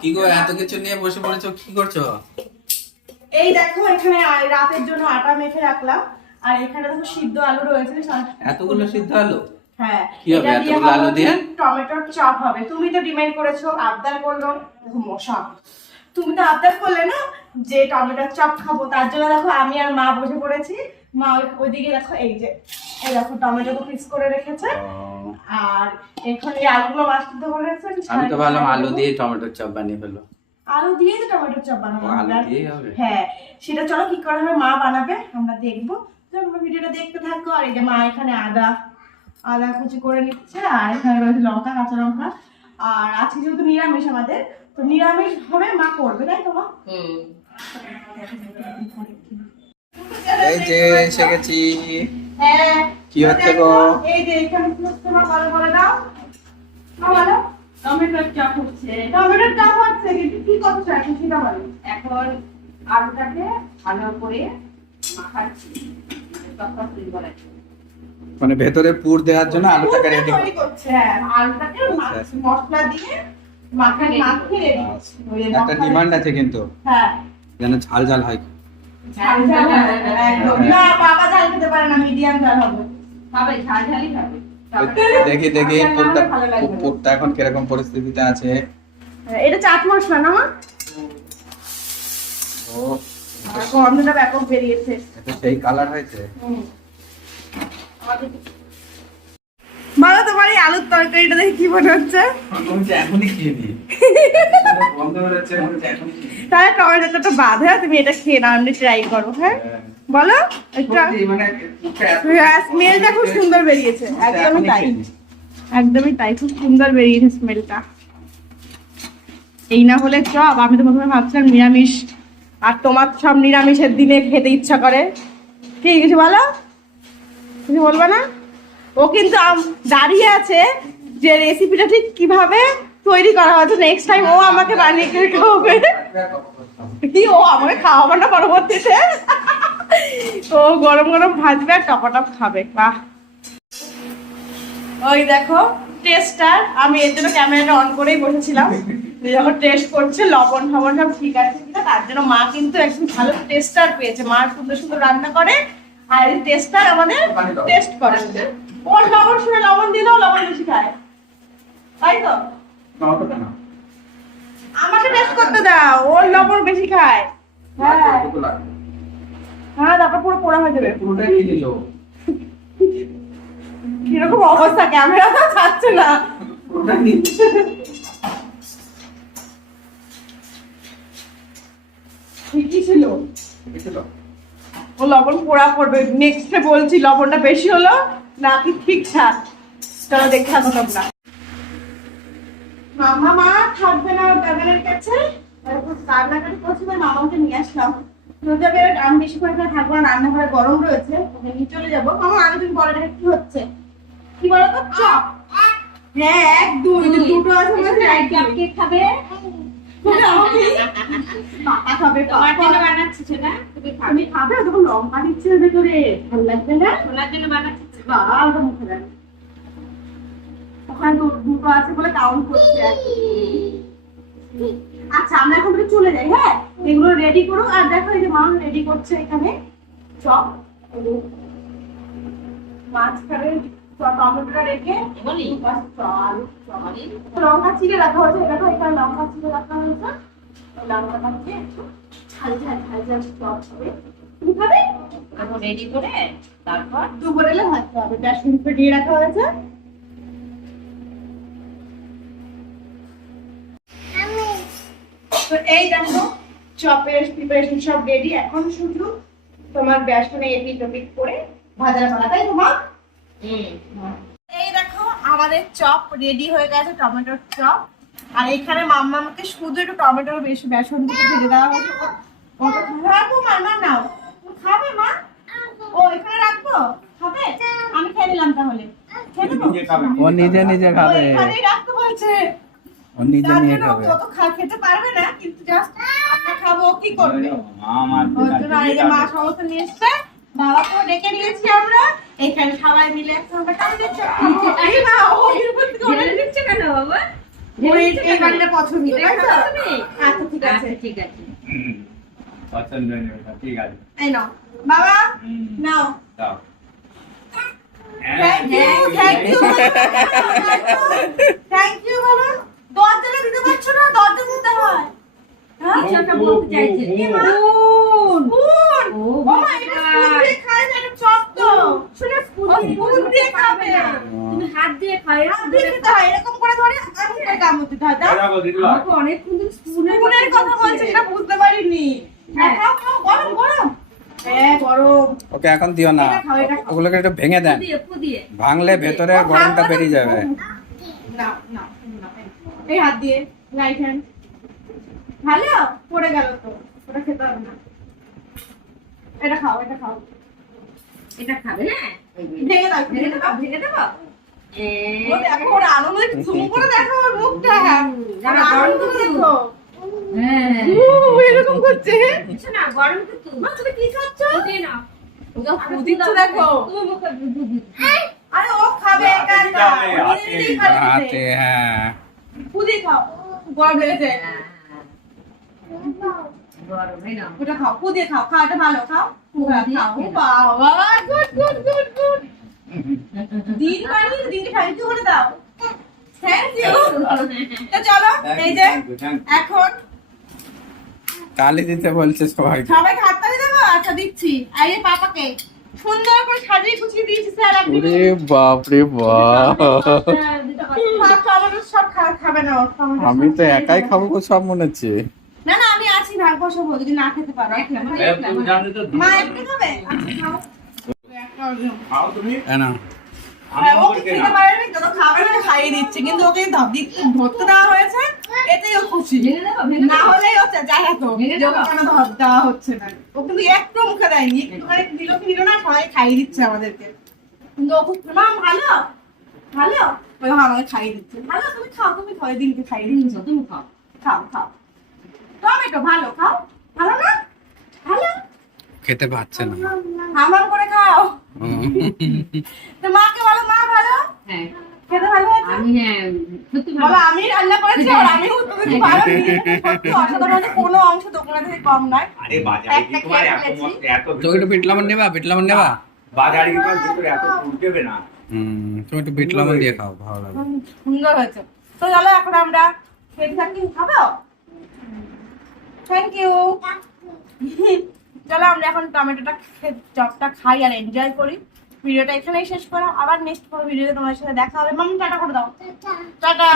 কি গো এত কিছু নিয়ে বসে পড়েছো, কি করছো? এই দেখো এখানে রাতের জন্য আটা মেখে রাখলাম, আর এখানে দেখো সিদ্ধ আলু রয়েছে। এতগুলো সিদ্ধ আলু? হ্যাঁ, কি হবে এটা দিয়ে এতগুলো আলু দিয়ে? টমেটোর চপ হবে। তুমি তো ডিমান্ড করেছো, আবদার করলো। দেখো মশা, তুমি তো আবদার করলে না যে টমেটোর চপ খাবো, তার জন্য দেখো আমি আর মা বসে পড়েছি। মা ওইদিকে দেখো, এই যে এই দেখো টমেটো পিস করে রেখেছে, আর এখানে আলুগুলো মাছ সিদ্ধ করে রেখেছে। আমি তো ভাবলাম আলু দিয়ে টমেটোর চপ বানিয়ে ফেলো। আলু দিয়ে তো টমেটোর চপ বানাবো। আলু দিয়ে হবে? হ্যাঁ, সেটা চলো কি করে হবে মা বানাবে আমরা দেখবো। তোমরা ভিডিওটা দেখতে থাকো। আর এই যে মা এখানে আদা কুচি করে নিচ্ছে, আর এখানে রয়েছে লঙ্কা, কাঁচা লঙ্কা। আর আজকে যেহেতু নিরামিষ আমাদের, তো নিরামিষ হবে, মা করবে, তাই তো মা? এই যে এসে গেছি। হ্যাঁ, কি হচ্ছে গো? এই যে এখানে তোমার ভালো করে দাও। মা বলো। টমেটোর চপ হচ্ছে। টমেটোর চপ হচ্ছে, কিন্তু কি করছো এখন সেটা বলো। এখন আলুটাকে ভালো করে মাখাচ্ছি, চপটা তৈরি করার জন্য। মানে ভেতরে পুর দেওয়ার জন্য আলুটাকে রেডি তৈরি করছে। হ্যাঁ, আলুটাকে মশলা দিয়ে মাখিয়ে একটা ডিমান্ড আছে কিন্তু, হ্যাঁ, যেন ঝাল ঝাল হয়। ঝাল ঝাল হবে, একদম। না, বাবা ঝাল খেতে পারে না, মিডিয়াম ঝাল হবে। খাবে, ঝাল ঝালই খাবে। দেখি দেখি পুরটা এখন কিরকম পরিস্থিতিতে আছে। এটা চাট মশলা না মা? ও, গন্ধটা ব্যাপক বেরিয়েছে। এটা সেই কালার হয়েছে। বলো তোমার এই আলুর তরকারিটা দেখে কি মনে হচ্ছে? আমি যে এখনই খেয়ে দিই। বন্ধ হয়ে যাচ্ছে, আমি যে এখনই খেয়ে দিই। তাহলে টমেটোটা তো বাদ, হ্যাঁ তুমি এটা খেয়ে নাও, এমনি ট্রাই করো। হ্যাঁ বলো একটা। সত্যি, মানে মুখে এত- স্মেলটা খুব সুন্দর বেরিয়েছে, একদমই তাই, একদমই তাই, খুব সুন্দর বেরিয়েছে স্মেলটা। এই না হলে চপ, আমি তো প্রথমে ভাবছিলাম নিরামিষ, আর তোমার সব নিরামিষের দিনে খেতে ইচ্ছা করে। ঠিক কিছু বলো, কিছু বলবে না? ও কিন্তু দাঁড়িয়ে আছে যে রেসিপিটা ঠিক কিভাবে তৈরি করা হয়েছে, নেক্সট টাইম ও আমাকে বানিয়ে খেয়ে খাওয়াবে। কি ও আমাকে খাওয়াবে না পরবর্তীতে? ও গরম গরম ভাজবে আর টপাটপ খাবে। বাহ, ওই দেখো টেস্টার, আমি এর জন্য ক্যামেরাটা অন করেই বসেছিলাম, যখন টেস্ট করছে লবণ ফবণ সব ঠিক আছে কিনা, তার জন্য মা কিন্তু একদম ভালো টেস্টার পেয়েছে। মা সুন্দর সুন্দর রান্না করে, আর এই টেস্টার আমাদের টেস্ট করে। ওর লবণ শুনে লবণ দিলেও লবণ বেশি খায়, তাই তো? টমেটোটা না। আমাকে টেস্ট করতে দাও, ওর লবণ বেশি খায়। হ্যাঁ এতটুকু লাগে। হ্যাঁ, তারপর পুরো পোড়া হয়ে যাবে। পুরোটাই খেয়ে দিল। কিরকম অবস্থা, ক্যামেরা তো ছাড়ছে না। পুরোটাই নিচ্ছে। ঠিকই ছিল, দেখেছিল? ও লবণ পোড়া করবে। নেক্সটে বলছি লবণটা বেশি হলো নাকি ঠিকঠাক। চলো দেখে থাকো তোমরা। মামা মা থাকবে না বাগানের কাছে, রান্নাঘাট করছে, মামাকে নিয়ে আসলাম। যাবে, আমি বেশি করে থাকবো না, রান্নাঘরে গরম রয়েছে, ওকে নিয়ে চলে যাবো। মামা আগে তুমি বলো এটা কি হচ্ছে, কি বলো তো? চপ। হ্যাঁ, এক দুই দুটো আছে, কে খাবে? পাপা খাবে, তোমার জন্য পাপা। বানাচ্ছি সেটা, তুমি খাবে। আমি খাবে, তখন লঙ্কা দিচ্ছে না ভেতরে, ভালো লাগবে না? তোমার জন্য বানাচ্ছি। বাবা মুখে দেয়। ওখানে দুটো আছে বলে কাউন্ট করছে আর কি। আচ্ছা, আমরা এখন থেকে চলে যাই। হ্যাঁ, এগুলো রেডি করো। আর দেখো এই যে মা রেডি করছে এখানে চপ, মাঝখানে টমেটোটা রেখে বলি লঙ্কা চিড়ে রাখা হয়েছে। দেখো এখানে লঙ্কা চিড়ে রাখা হয়েছে, ওই লঙ্কাটা দিয়ে একটু ঝাল ঝাল ঝাল ঝাল চপ হবে। তুমি খাবে? এখন রেডি করে তারপর দুপুরে এলে ভাজতে হবে। বেসন ফেটিয়ে রাখা হয়েছে। তো এই দেখো চপের প্রিপারেশন সব রেডি। এখন শুধু তোমার বেসনে এপিট ওপিট করে ভাজার পালা, তাই তো মা? এই দেখো আমাদের চপ রেডি হয়ে গেছে, টমেটোর চপ। আর এখানে মাম্মা আমাকে শুধু একটু টমেটোর বেশি বেসন দিয়ে ভেজে দেওয়া হয়েছে। রাখো মামা, নাও খাবে মা? ও এখানে রাখবো, খাবে? আমি খেয়ে নিলাম তাহলে। খেয়ে নেবো? ও নিজে নিজে ও খাবে। এখানেই রাখতে বলছে। ও নিজে নিয়ে খাবে। যত খেতে পারবে না, কিন্তু জাস্ট আমরা খাবো, কি করবে? আমার ওর জন্য এই যে মা সমস্ত নিয়ে এসছে, বাবাকেও ডেকে নিয়েছি আমরা। এখানে সবাই মিলে একসঙ্গে খাওয়া দিচ্ছে। এই মা, ও এর উপর থেকে ওটা দিচ্ছে কেন বাবা? মুড়ির এই বাড়িটা পছন্দ, তাই তো? তুমি? আচ্ছা ঠিক আছে। আচ্ছা ঠিক আছে। পছন্দ নেই ওটা, ঠিক আছে। এই নাও বাবা, নাও। দাও। Thank you, thank you, thank you বলো। দরজাটা দিতে পারছো না, দরজা দিতে হয়। হ্যাঁ? কিছু একটা বলতে চাইছে। স্পুন। ও মামা এটা স্পুন দিয়ে খায় না, এটা চপ তো। শুনে স্পুন দিয়ে খাবে না। তুমি হাত দিয়ে খাও। হাত দিয়ে খেতে হয়, এরকম করে ধরে এরকম করে কামড় দিতে হয়। দাও। দাও, দিদি ভাই। আমাকে অনেকক্ষণ ধরে স্পুনের কথা বলছি, সেটা বুঝতে পারিনি। হ্যাঁ, খাও, খাও, গরম, গরম। হ্যাঁ, গরম। ওকে এখন দিও না, এটা খাও, এটা খাও। ওগুলোকে একটু ভেঙে দেন, ফুদিয়ে ভাঙলে ভেতরে গরমটা বেরিয়ে যাবে। নাও, নাও, নাও। এই হাত দিয়ে, রাইট হ্যান্ড। ভালো? পড়ে গেল তো। ওটা খেতে হবে না। এটা খাও, এটা খাও। এটা খাবে না? ভেঙে দাও, ভেঙে দেবো, ভেঙে দেবো। ও দেখো, ওর আনন্দ জুম করে দেখো ওর মুখটা। দাঁড়া, ওর গরম আনন্দ কিন্তু। দেখো। হ্যাঁ। এরকম করছে। কিছু না, গরম কিন্তু। মা, তুমি কি খাচ্ছ? ফুদিয়ে নাও। দিচ্ছ দেখো। তুমি মুখে দুধ আরে ও খাবে একা একা। ও নিজেই খাবে। হাতে, হ্যাঁ খুদি খাও। গরম লেগেছে। গরম এই নাও। ওটা খাও, খুদি খাও। খাও, এটা ভালো, খাও। খাও। বাবা, গুড, গুড, গুড, গুড। দিন বানিয়ে দিনকে থ্যাংক ইউ করে দাও। Thank you. তো চলো, এই যে এখন তালি দিতে বলছে সবাই। সবাইকে হাততালি দেবো। আচ্ছা দিচ্ছি। এই যে পাপাকে সুন্দর করে সাজিয়ে গুছিয়ে দিয়েছি স্যার। আপনি ওরে বাপ রে বাপ, সব খাবে না ও। আমি তো একাই খাবো গো সব মনে হচ্ছে। না না, আমি আছি, ভাগ বসাবো যদি না খেতে পারো। তুমি জানো তো, মা একটু খাবে? আচ্ছা, খাও। একটা দিও। খাও তুমি। না আমি হ্যাঁ, ওকে ওকে খেতে পারেনি, যত খাবে না খাইয়ে দিচ্ছে, কিন্তু ওকে ধরতে দেওয়া হয়েছে, এতেই ও খুশি। ভেঙে দেবো, ভেঙে না দেবো। হলেই হচ্ছে যায় তো, ভেঙে যে ওকে দেবো। কেন দেওয়া হচ্ছে না। ও কিন্তু একটু মুখে দেয়নি, একটুখানি দিল কি দিল না, সবাই খাইয়ে দিচ্ছে আমাদেরকে। কিন্তু ও খুব, মা ভালো ভালো, ওই আমাকে খাইয়ে দিচ্ছে। ভালো, তুমি খাও, তুমি খাও, দিনকে খাইয়ে দিচ্ছ। তুমি খাও। খাও খাও, টমেটো ভালো, খাও। ভালো না? ভালো, খেতে পাচ্ছে না। আমার করে খাও। হুম। তো মাকে বলো, মা ভালো, হ্যাঁ, খেতে ভালো হয়েছে। আমি হ্যাঁ সত্যি বলো, ভালো। আমি রান্না করেছি আর আমি উত্তর দিতে পারো। সত্যি অসাধারণ হয়েছে, কোনো অংশ দোকানে থেকে কম নয়। আরে বাজারে কি একটা তোমার খেয়ে এত ফেলেছি। মস্ত এত তো একটু বিট লবণ নেবা, বিট লবণ নেবা। বাজারে কি তোমার ভিতরে এত ফুট দেবে না। তুমি একটু বিট লবণ দিয়ে খাও, ভালো লাগবে। সুন্দর হয়েছে। তো চলো এখন আমরা খেতে থাকি, খাবো? Thank you. চলো আমরা এখন টমেটোটা চপটা খাই আর এনজয় করি। ভিডিওটা এখানেই শেষ করো, আবার নেক্সট কোনো ভিডিওতে তোমার সাথে দেখা হবে। মাম্মি টাটা করে দাও। টাটা।